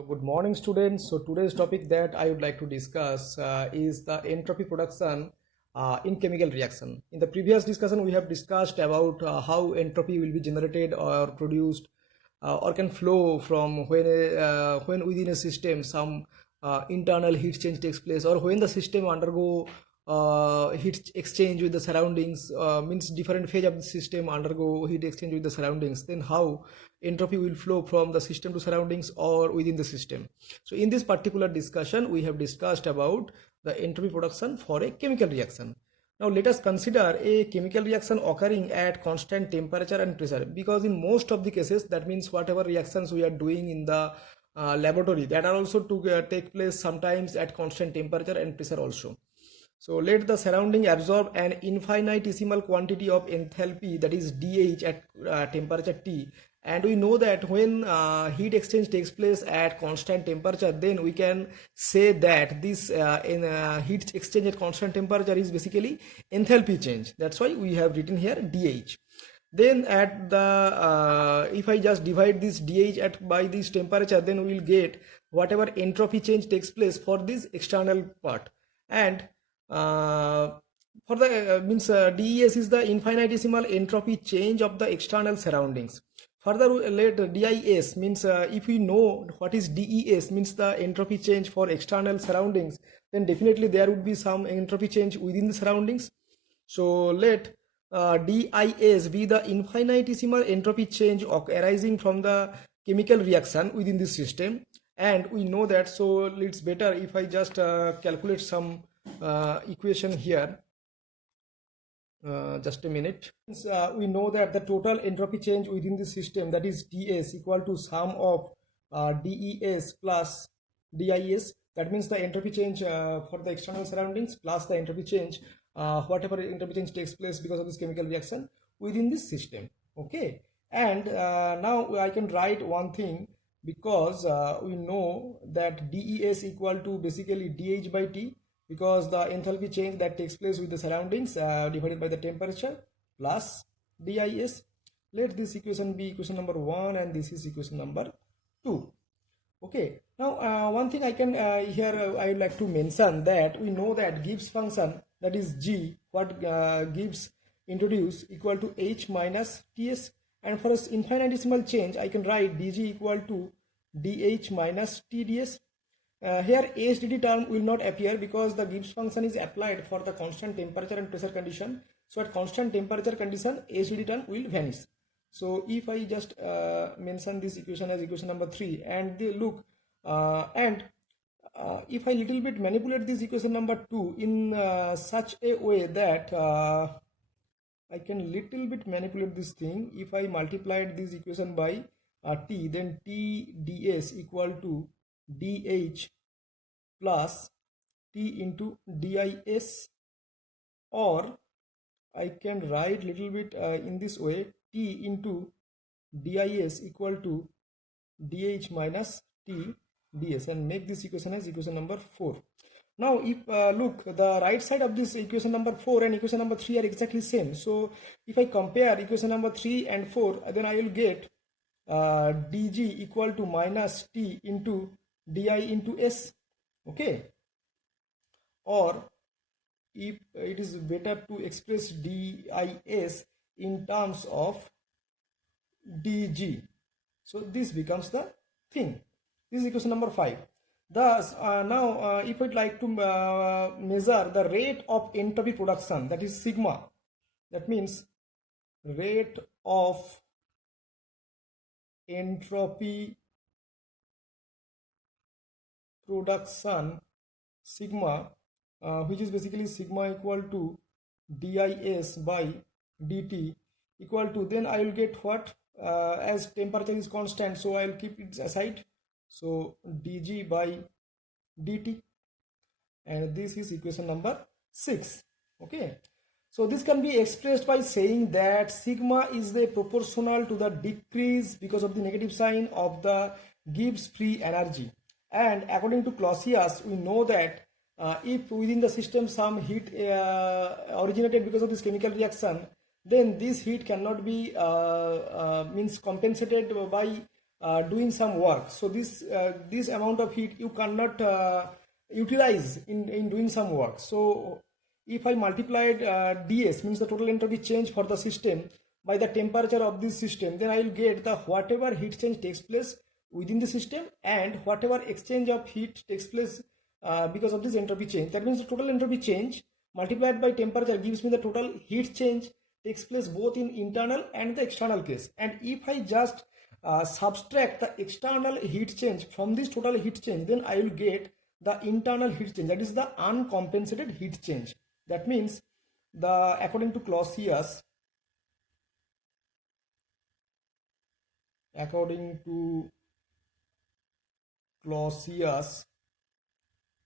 So good morning students. So today's topic that I would like to discuss is the entropy production in chemical reaction. In the previous discussion we have discussed about how entropy will be generated or produced or can flow from when within a system some internal heat change takes place, or when the system undergo heat exchange with the surroundings, means different phase of the system undergo heat exchange with the surroundings, then how entropy will flow from the system to surroundings or within the system. So in this particular discussion we have discussed about the entropy production for a chemical reaction. Now let us consider a chemical reaction occurring at constant temperature and pressure, because in most of the cases, that means whatever reactions we are doing in the laboratory, that are also to take place sometimes at constant temperature and pressure also. So let the surrounding absorb an infinitesimal quantity of enthalpy, that is dH, at temperature T, and we know that when heat exchange takes place at constant temperature, then we can say that this heat exchange at constant temperature is basically enthalpy change. That's why we have written here dH. Then at the if I just divide this dH by this temperature, then we will get whatever entropy change takes place for this external part. And for the DES is the infinitesimal entropy change of the external surroundings. Further, let DIS means if we know what is DES, means the entropy change for external surroundings, then definitely there would be some entropy change within the surroundings. So let DIS be the infinitesimal entropy change arising from the chemical reaction within this system. And we know that, so it's better if I just calculate some equation here. Just a minute. We know that the total entropy change within the system, that is DS, equal to sum of DES plus DIS. That means the entropy change for the external surroundings plus the entropy change, whatever entropy change takes place because of this chemical reaction within this system. Okay, and now I can write one thing, because we know that DES equal to basically dH by T, because the enthalpy change that takes place with the surroundings divided by the temperature, plus DIS. Let this equation be equation number 1 and this is equation number 2. Okay, now one thing I can here I would like to mention, that we know that Gibbs function, that is G, what Gibbs introduced, equal to H minus Ts, and for an infinitesimal change I can write dG equal to dH minus TdS. Here HDD term will not appear because the Gibbs function is applied for the constant temperature and pressure condition. So at constant temperature condition, HDD term will vanish. So if I just mention this equation as equation number 3, and look, if I little bit manipulate this equation number 2 in such a way that I can little bit manipulate this thing. If I multiplied this equation by T, then TdS equal to dH plus T into DIS, or I can write little bit in this way, T into DIS equal to dH minus T ds, and make this equation as equation number 4. Now if look, the right side of this equation number 4 and equation number 3 are exactly same. So if I compare equation number 3 and 4, then I will get dg equal to minus T into di into S. Okay, or if it is better to express DIS in terms of dg, so this becomes the thing. This is equation number 5. Thus now if I'd like to measure the rate of entropy production, that is sigma, that means rate of entropy production sigma, which is basically sigma equal to DIS by dt equal to, then I will get what, as temperature is constant, so I will keep it aside, so dg by dt, and this is equation number 6. Okay, so this can be expressed by saying that sigma is the proportional to the decrease because of the negative sign of the Gibbs free energy. And according to Clausius, we know that if within the system some heat originated because of this chemical reaction, then this heat cannot be means compensated by doing some work. So this amount of heat you cannot utilize in doing some work. So if I multiplied ds, means the total entropy change for the system, by the temperature of this system, then I will get the whatever heat change takes place within the system and whatever exchange of heat takes place because of this entropy change. That means the total entropy change multiplied by temperature gives me the total heat change takes place both in internal and the external case. And if I just subtract the external heat change from this total heat change, then I will get the internal heat change, that is the uncompensated heat change. That means according to Clausius,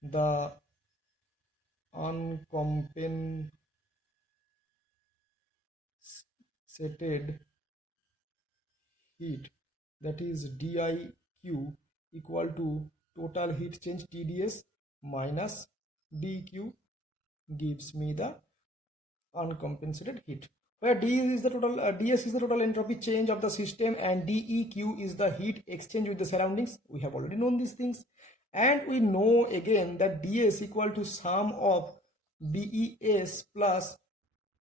the uncompensated heat, that is diq, equal to total heat change TDS minus dq, gives me the uncompensated heat, where ds is the total entropy change of the system and deq is the heat exchange with the surroundings. We have already known these things, and we know again that ds equal to sum of des plus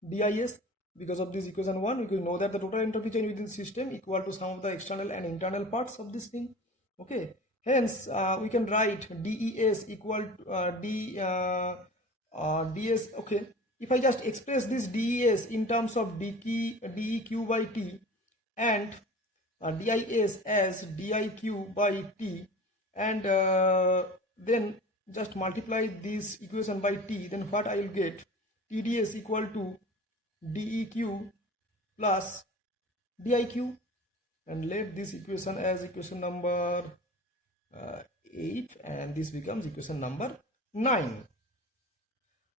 dis. Because of this equation 1, we can know that the total entropy change within the system equal to sum of the external and internal parts of this thing. Okay, hence we can write des equal to ds. Okay, if I just express this des in terms of deq by t and dis as diq by t, and then just multiply this equation by t, then what I will get? TDS equal to deq plus diq, and let this equation as equation number 8, and this becomes equation number 9.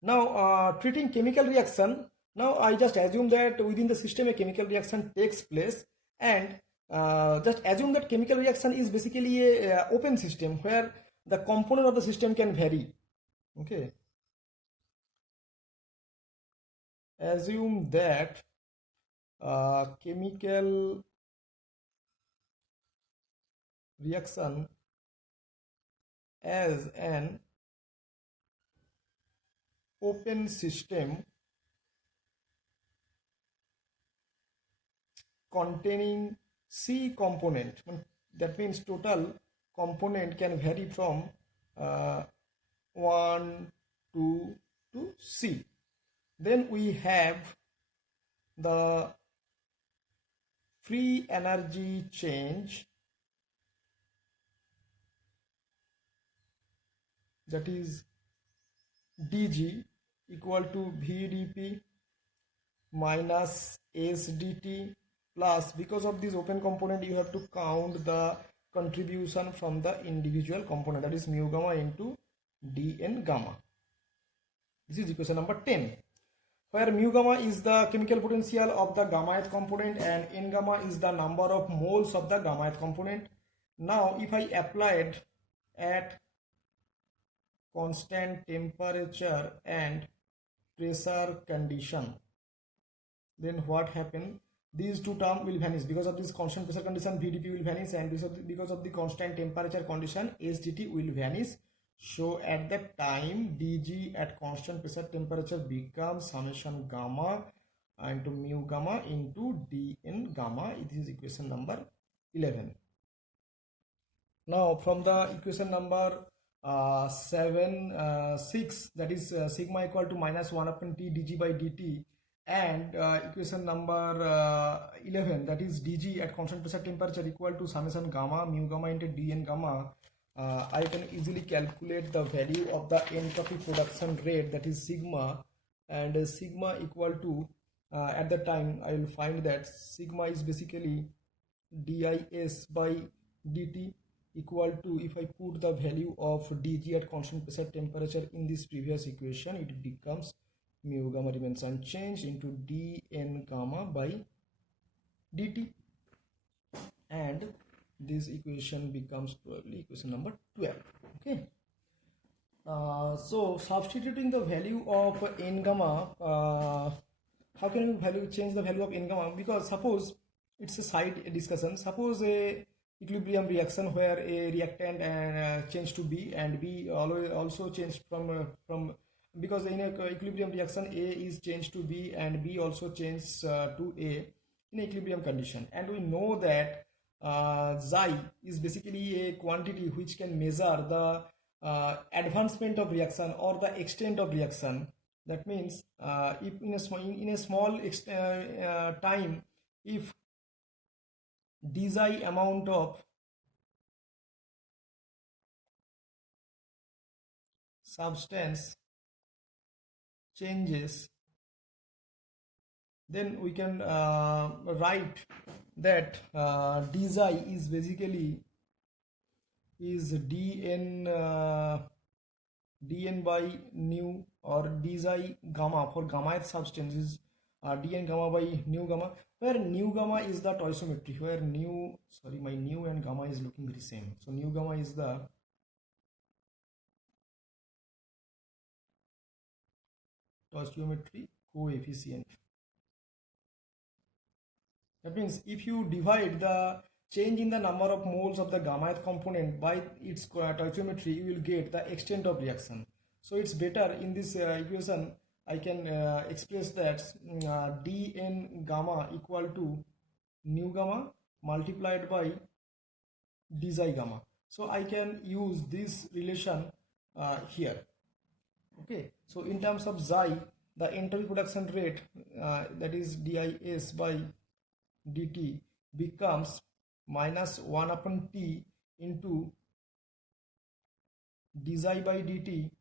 Now treating chemical reaction, now I just assume that within the system a chemical reaction takes place, and just assume that chemical reaction is basically a open system where the component of the system can vary. Okay, assume that chemical reaction as an open system containing C component. That means total component can vary from 1, 2 to C. Then we have the free energy change, that is dg equal to vdp minus sdt plus, because of this open component you have to count the contribution from the individual component, that is mu gamma into dn gamma. This is equation number 10, where mu gamma is the chemical potential of the gamma-th component and n gamma is the number of moles of the gamma-th component. Now if I applied at constant temperature and pressure condition, then what happened? These two terms will vanish. Because of this constant pressure condition, vdp will vanish, and because of the constant temperature condition, sdt will vanish. So at that time dg at constant pressure temperature becomes summation gamma into mu gamma into dn gamma. It is equation number 11. Now from the equation number 6, that is sigma equal to minus 1 upon t dg by dt, and equation number 11, that is dg at constant pressure temperature equal to summation gamma mu gamma into dn gamma, I can easily calculate the value of the entropy production rate, that is sigma, and sigma equal to at that time I will find that sigma is basically dis by dt equal to, if I put the value of dg at constant pressure temperature in this previous equation, it becomes mu gamma remains unchanged into dn gamma by dt, and this equation becomes probably equation number 12. Okay, so substituting the value of n gamma, how can we change the value of n gamma? Because suppose it's a side discussion, suppose a equilibrium reaction where a reactant change to B, and B also changed from because in a equilibrium reaction A is changed to B and B also changes to A in equilibrium condition. And we know that xi is basically a quantity which can measure the advancement of reaction or the extent of reaction. That means if in a small time, if dxi amount of substance changes, then we can write that dxi is basically is dn by nu, or dxi gamma for gamma substance is dn gamma by nu gamma, where nu gamma is the stoichiometry, where nu, sorry, my nu and gamma is looking very same. So nu gamma is the stoichiometry coefficient. That means if you divide the change in the number of moles of the gamma component by its stoichiometry, you will get the extent of reaction. So it's better in this equation I can express that dn gamma equal to nu gamma multiplied by dxi gamma. So I can use this relation here. Okay, so in terms of xi, the enthalpy production rate, that is dis by dt, becomes minus 1 upon T into dxi by dt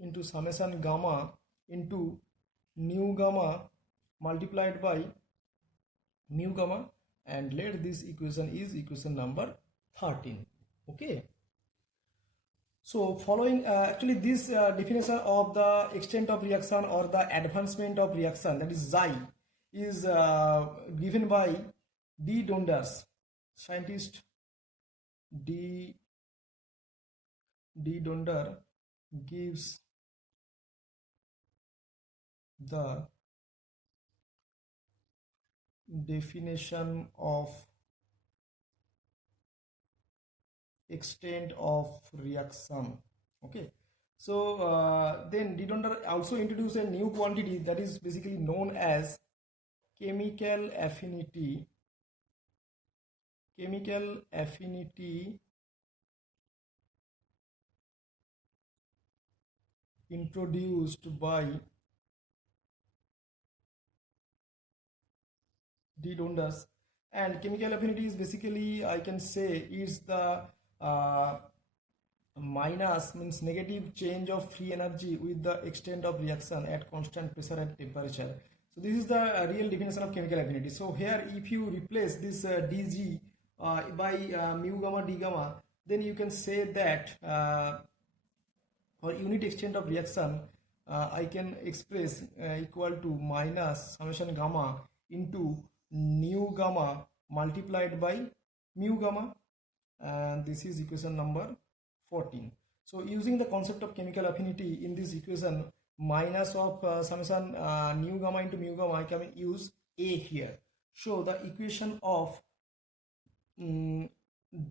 into summation gamma into nu gamma multiplied by mu gamma, and let this equation is equation number 13. Okay. So following actually this definition of the extent of reaction or the advancement of reaction, that is xi, is given by D. Donders, scientist D. Donder gives the definition of extent of reaction. Okay, so then D. Donder also introduced a new quantity that is basically known as chemical affinity. Chemical affinity introduced by D. Donders, and chemical affinity is basically, I can say, is the minus, means negative change of free energy with the extent of reaction at constant pressure and temperature. So this is the real definition of chemical affinity. So here if you replace this dg by mu gamma d gamma, then you can say that for unit extent of reaction I can express equal to minus summation gamma into nu gamma multiplied by mu gamma, and this is equation number 14. So using the concept of chemical affinity in this equation, minus of summation nu gamma into mu gamma, I can use A here. So the equation of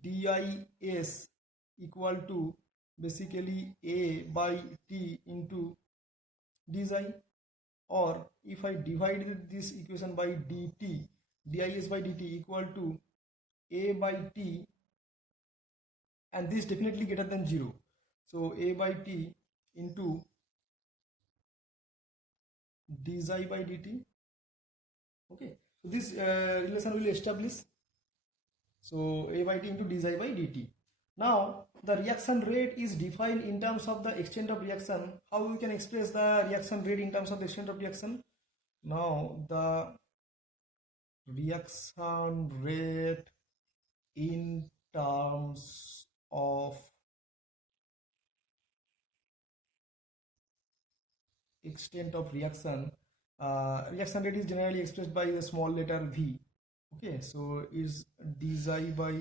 dis equal to basically A by T into dxi, or if I divided this equation by dt, dis by dt equal to A by T, and this definitely greater than 0. So A by T into dxi by dt. Okay, so this relation will establish. So A by T into dxi by dt. Now the reaction rate is defined in terms of the extent of reaction. How we can express the reaction rate in terms of the extent of reaction? Now the reaction rate in terms of extent of reaction, reaction rate is generally expressed by the small letter v. Okay, so is dxi by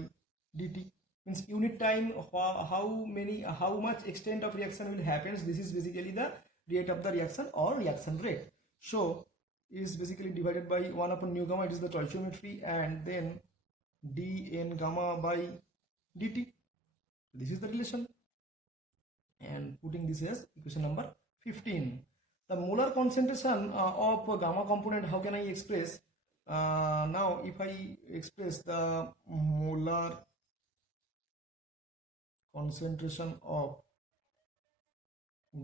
dt, means unit time, how much extent of reaction will happen. This is basically the rate of the reaction or reaction rate. So is basically divided by 1 upon nu gamma, it is the stoichiometry, and then dn gamma by dt. This is the relation, and putting this as equation number 15. The molar concentration of gamma component, how can I express? Now if I express the molar concentration of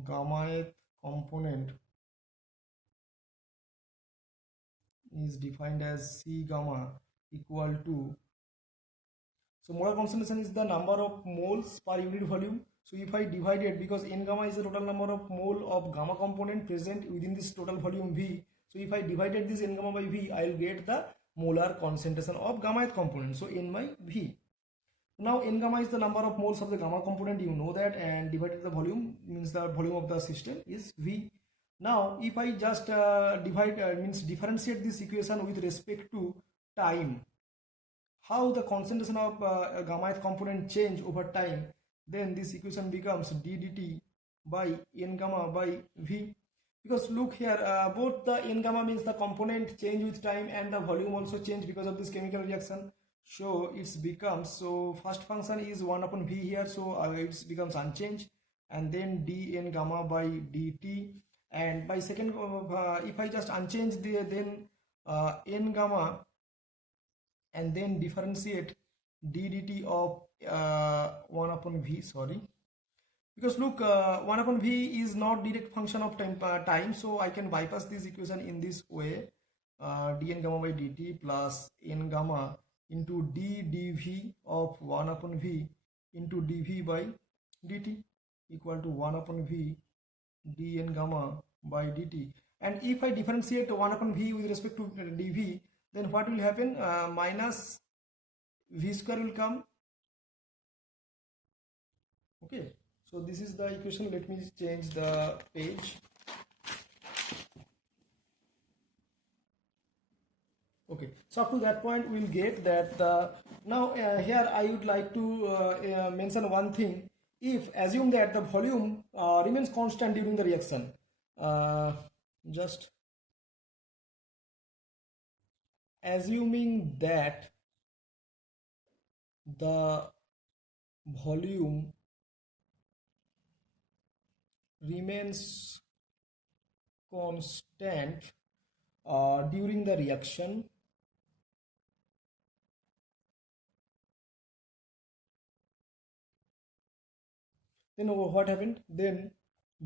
gamma component is defined as C gamma equal to, so molar concentration is the number of moles per unit volume. So if I divide it, because n gamma is the total number of mole of gamma component present within this total volume V, so if I divided this n gamma by V, I will get the molar concentration of gamma component, so n by V. Now n gamma is the number of moles of the gamma component, you know that, and divided the volume means the volume of the system is V. Now if I just differentiate this equation with respect to time, how the concentration of gamma component change over time, then this equation becomes d dt by n gamma by V. Because look here, both the n gamma means the component change with time and the volume also change because of this chemical reaction. So it becomes, so first function is 1 upon V here, so it becomes unchanged, and then dn gamma by dt, and by second if I just unchange then n gamma and then differentiate d dt of 1 upon V, sorry, because look, 1 upon V is not direct function of time, so I can bypass this equation in this way, dn gamma by dt plus n gamma into d dv of 1 upon V into dv by dt equal to 1 upon V dn gamma by dt. And if I differentiate 1 upon V with respect to dv, then what will happen? Minus V square will come. Okay, so this is the equation. Let me change the page. Okay, so up to that point we'll get that now here I would like to mention one thing. If assume that the volume remains constant during the reaction, just assuming that the volume remains constant during the reaction, then what happened? Then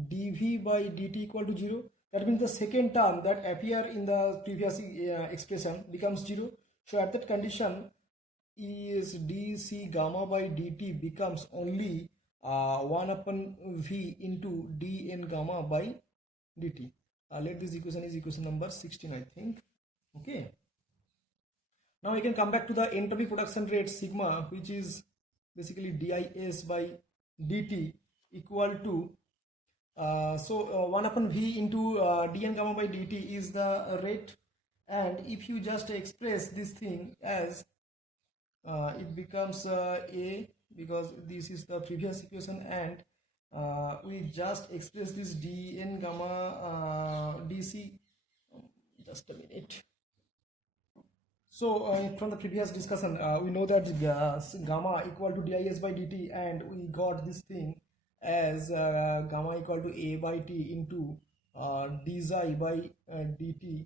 dv by dt equal to 0. That means the second term that appear in the previous expression becomes 0. So at that condition is dc gamma by dt becomes only 1 upon V into dn gamma by dt. Let this equation is equation number 16, I think. Okay. Now we can come back to the entropy production rate sigma, which is basically dis by dt equal to 1 upon V into dn gamma by dt is the rate, and if you just express this thing as it becomes a, because this is the previous equation, and we just express this dn gamma dc, just a minute. So from the previous discussion we know that gamma equal to dis by dt, and we got this thing as gamma equal to a by t into dxi by dt,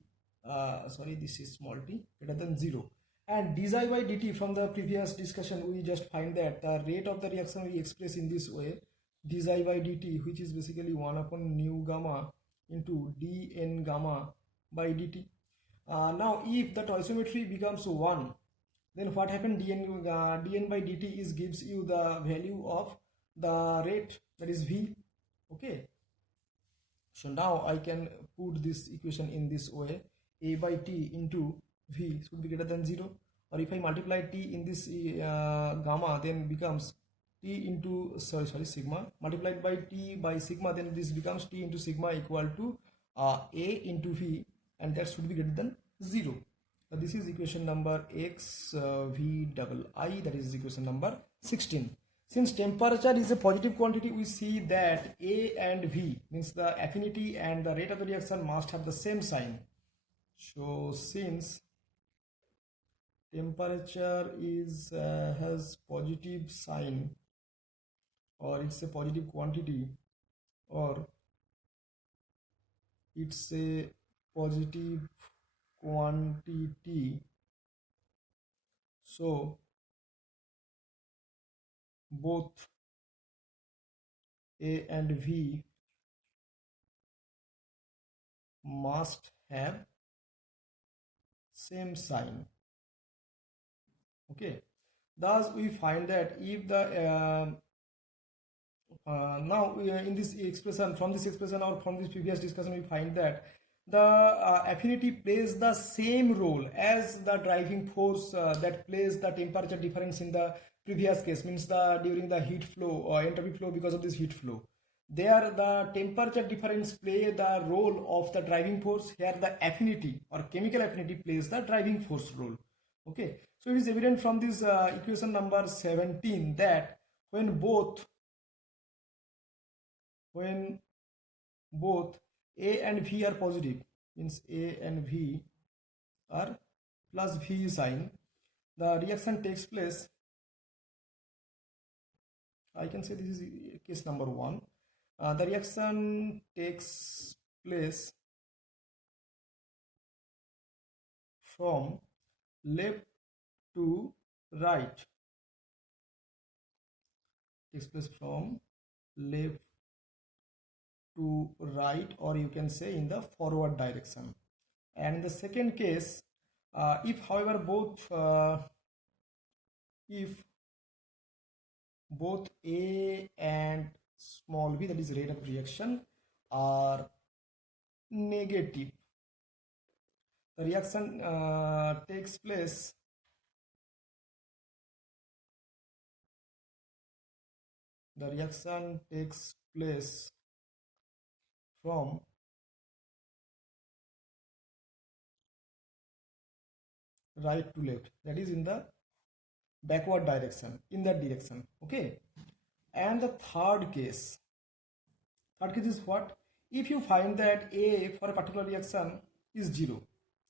sorry, this is small t greater than 0. And dxi by dt, from the previous discussion we just find that the rate of the reaction we express in this way, dxi by dt, which is basically 1 upon nu gamma into dn gamma by dt. Now if the stoichiometry becomes 1, then what happened? dn by dt is gives you the value of the rate, that is V. Okay, so now I can put this equation in this way, a by t into V should be greater than 0, or if I multiply t in this gamma, then becomes t into sigma multiplied by t by sigma, then this becomes t into sigma equal to a into V, and that should be greater than 0. This is equation number x v double I, that is equation number 16. Since temperature is a positive quantity, we see that A and V means the affinity and the rate of the reaction must have the same sign. So since temperature is has positive sign, or it's a positive quantity, or it's a positive quantity, so both A and V must have same sign. Okay, thus we find that if the now in this expression, from this expression or from this previous discussion, we find that the affinity plays the same role as the driving force that plays the temperature difference in the previous case, means the during the heat flow or entropy flow. Because of this heat flow, there the temperature difference play the role of the driving force. Here the affinity or chemical affinity plays the driving force role. Okay, so it is evident from this equation number 17 that when both A and V are positive, means A and V are plus V sign, the reaction takes place. I can say this is case number 1. The reaction takes place from left to right. Takes place from left to right, or you can say in the forward direction. And in the second case, if however both A and small v, that is rate of reaction, are negative, the reaction takes place from right to left, that is in the backward direction, in that direction. Okay, and the third case is what? If you find that A for a particular reaction is 0,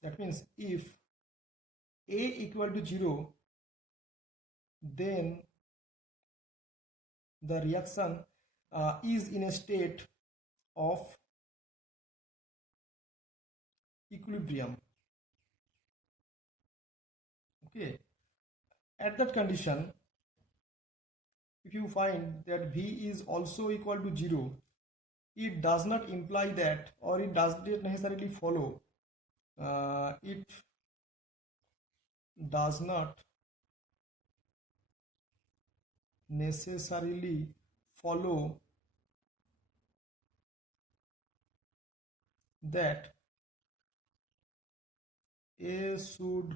that means if A equal to 0, then the reaction is in a state of equilibrium. Okay, at that condition, if you find that V is also equal to 0, it does not imply that, or it does not necessarily follow, it does not necessarily follow that A should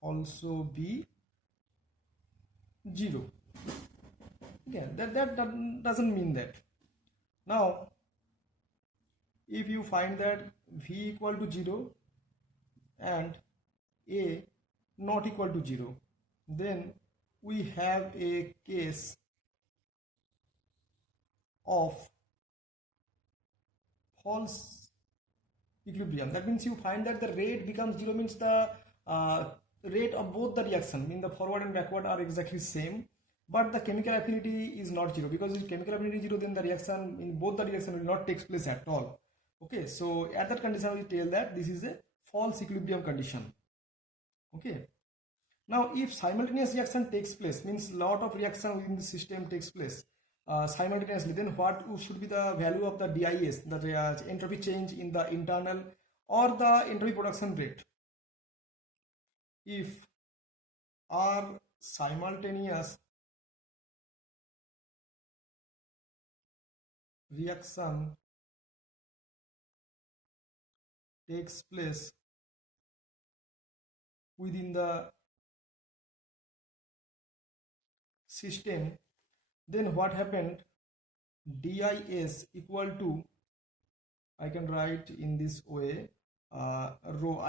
also be 0. Okay, that doesn't mean that. Now, if you find that V equal to 0 and A not equal to 0, then we have a case of false equilibrium. That means you find that the rate becomes 0, means the rate of both the reaction, mean the forward and backward, are exactly same, but the chemical affinity is not 0. Because if chemical affinity is 0, then the reaction in both the direction will not take place at all. Okay, so at that condition we tell that this is a false equilibrium condition. Okay, now if simultaneous reaction takes place, means lot of reaction within the system takes place simultaneously, then what should be the value of the DIS, the entropy change in the internal, or the entropy production rate? If our simultaneous reaction takes place within the system, then what happened? DIS equal to, I can write in this way, rho.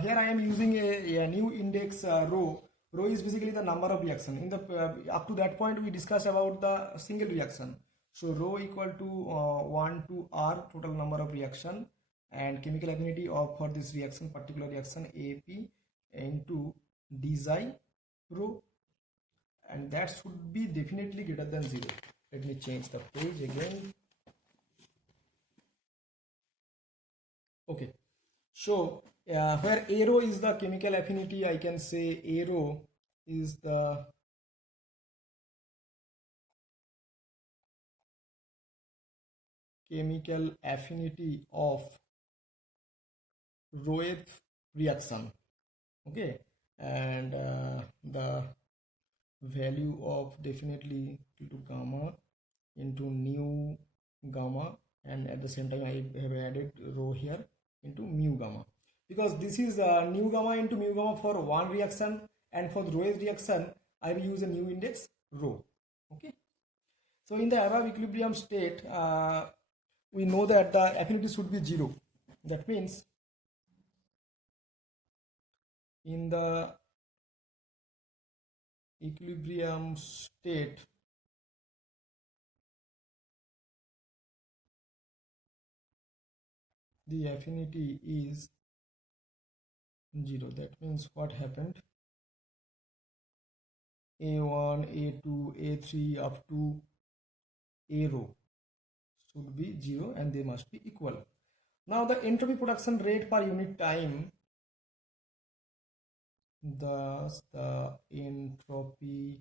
Here I am using a new index rho. Rho is basically the number of reaction. In the up to that point we discussed about the single reaction. So rho equal to 1 to R, total number of reaction, and chemical affinity of for this reaction, particular reaction AP, into dxi rho, and that should be definitely greater than 0. Let me change the page again. Okay, so where A rho is the chemical affinity, I can say A rho is the chemical affinity of Roeth reaction. Okay, and the value of definitely to gamma into nu gamma, and at the same time I have added rho here into mu gamma, because this is nu gamma into mu gamma for one reaction, and for the Roeth reaction I will use a nu index rho. Okay, so in the above equilibrium state we know that the affinity should be 0. That means in the equilibrium state the affinity is 0. That means what happened, A1, A2, A3 up to A rho should be 0 and they must be equal. Now the entropy production rate per unit time, thus the entropy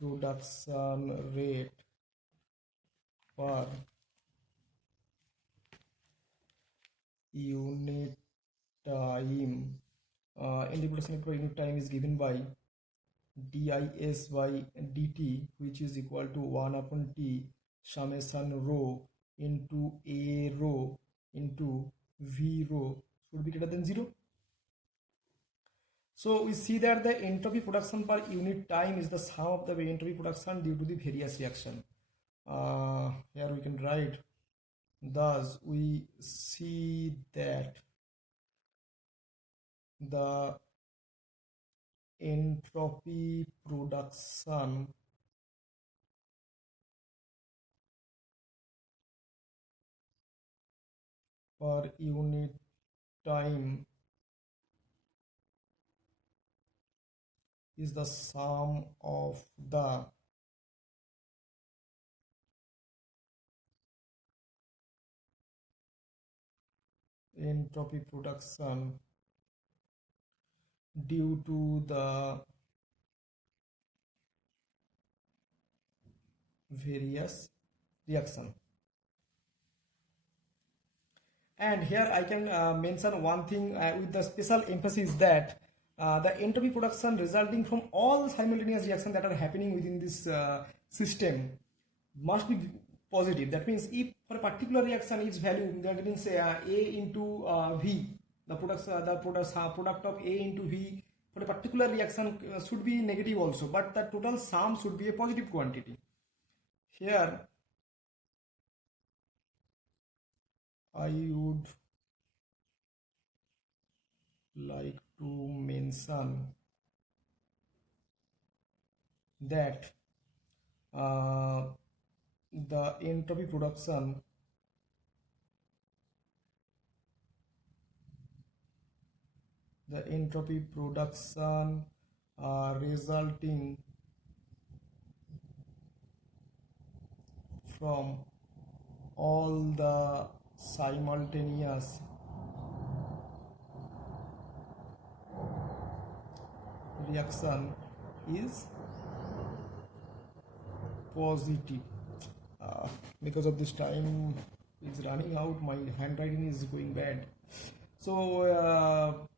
production rate per unit time in the production rate per unit time is given by dis by dt, which is equal to 1 upon t summation rho into a rho into v rho should be greater than 0. So we see that the entropy production per unit time is the sum of the entropy production due to the various reaction. Here we can write, thus we see that the entropy production per unit time is the sum of the entropy production due to the various reaction. And here I can mention one thing with the special emphasis that the entropy production resulting from all the simultaneous reactions that are happening within this system must be positive. That means if for a particular reaction its value, that means A into V, the product of A into V for a particular reaction should be negative also, but the total sum should be a positive quantity. Here I would like to mention that the entropy production resulting from all the simultaneous reaction is positive. Because of this time is running out, my handwriting is going bad, so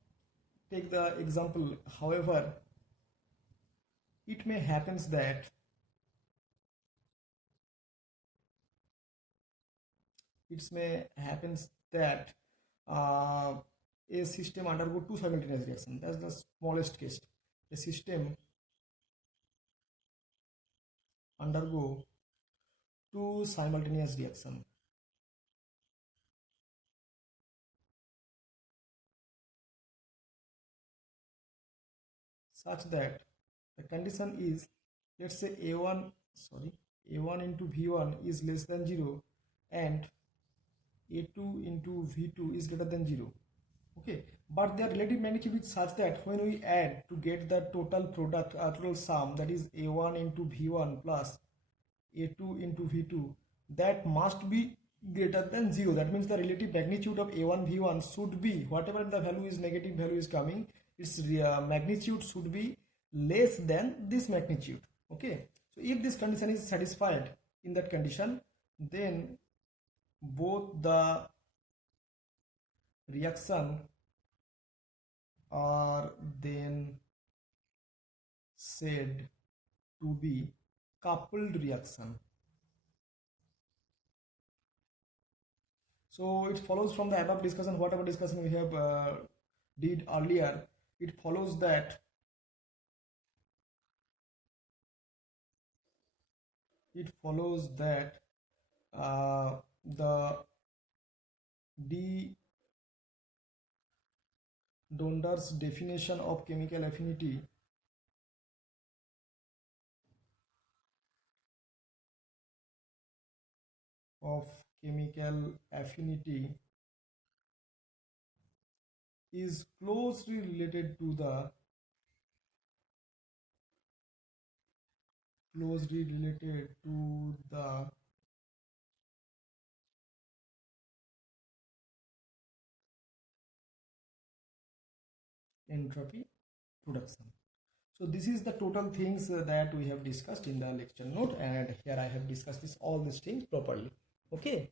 take the example. However, it may happens that a system undergo two simultaneous reactions. That's the smallest case. A system undergo two simultaneous reactions such that the condition is, let's say A1 into V1 is less than 0 and A2 into V2 is greater than 0. Okay, but their relative magnitude is such that when we add to get the total product, total sum, that is A1 into V1 plus A2 into V2, that must be greater than 0. That means the relative magnitude of A1 V1 should be, whatever the value is, negative value is coming, its magnitude should be less than this magnitude. Okay, so if this condition is satisfied, in that condition, then both the reaction are then said to be coupled reaction. So it follows from the above discussion, whatever discussion we have did earlier, it follows that the D. Donder's definition of chemical affinity is closely related to the entropy production. So this is the total things that we have discussed in the lecture note, and here I have discussed all these things properly. Okay.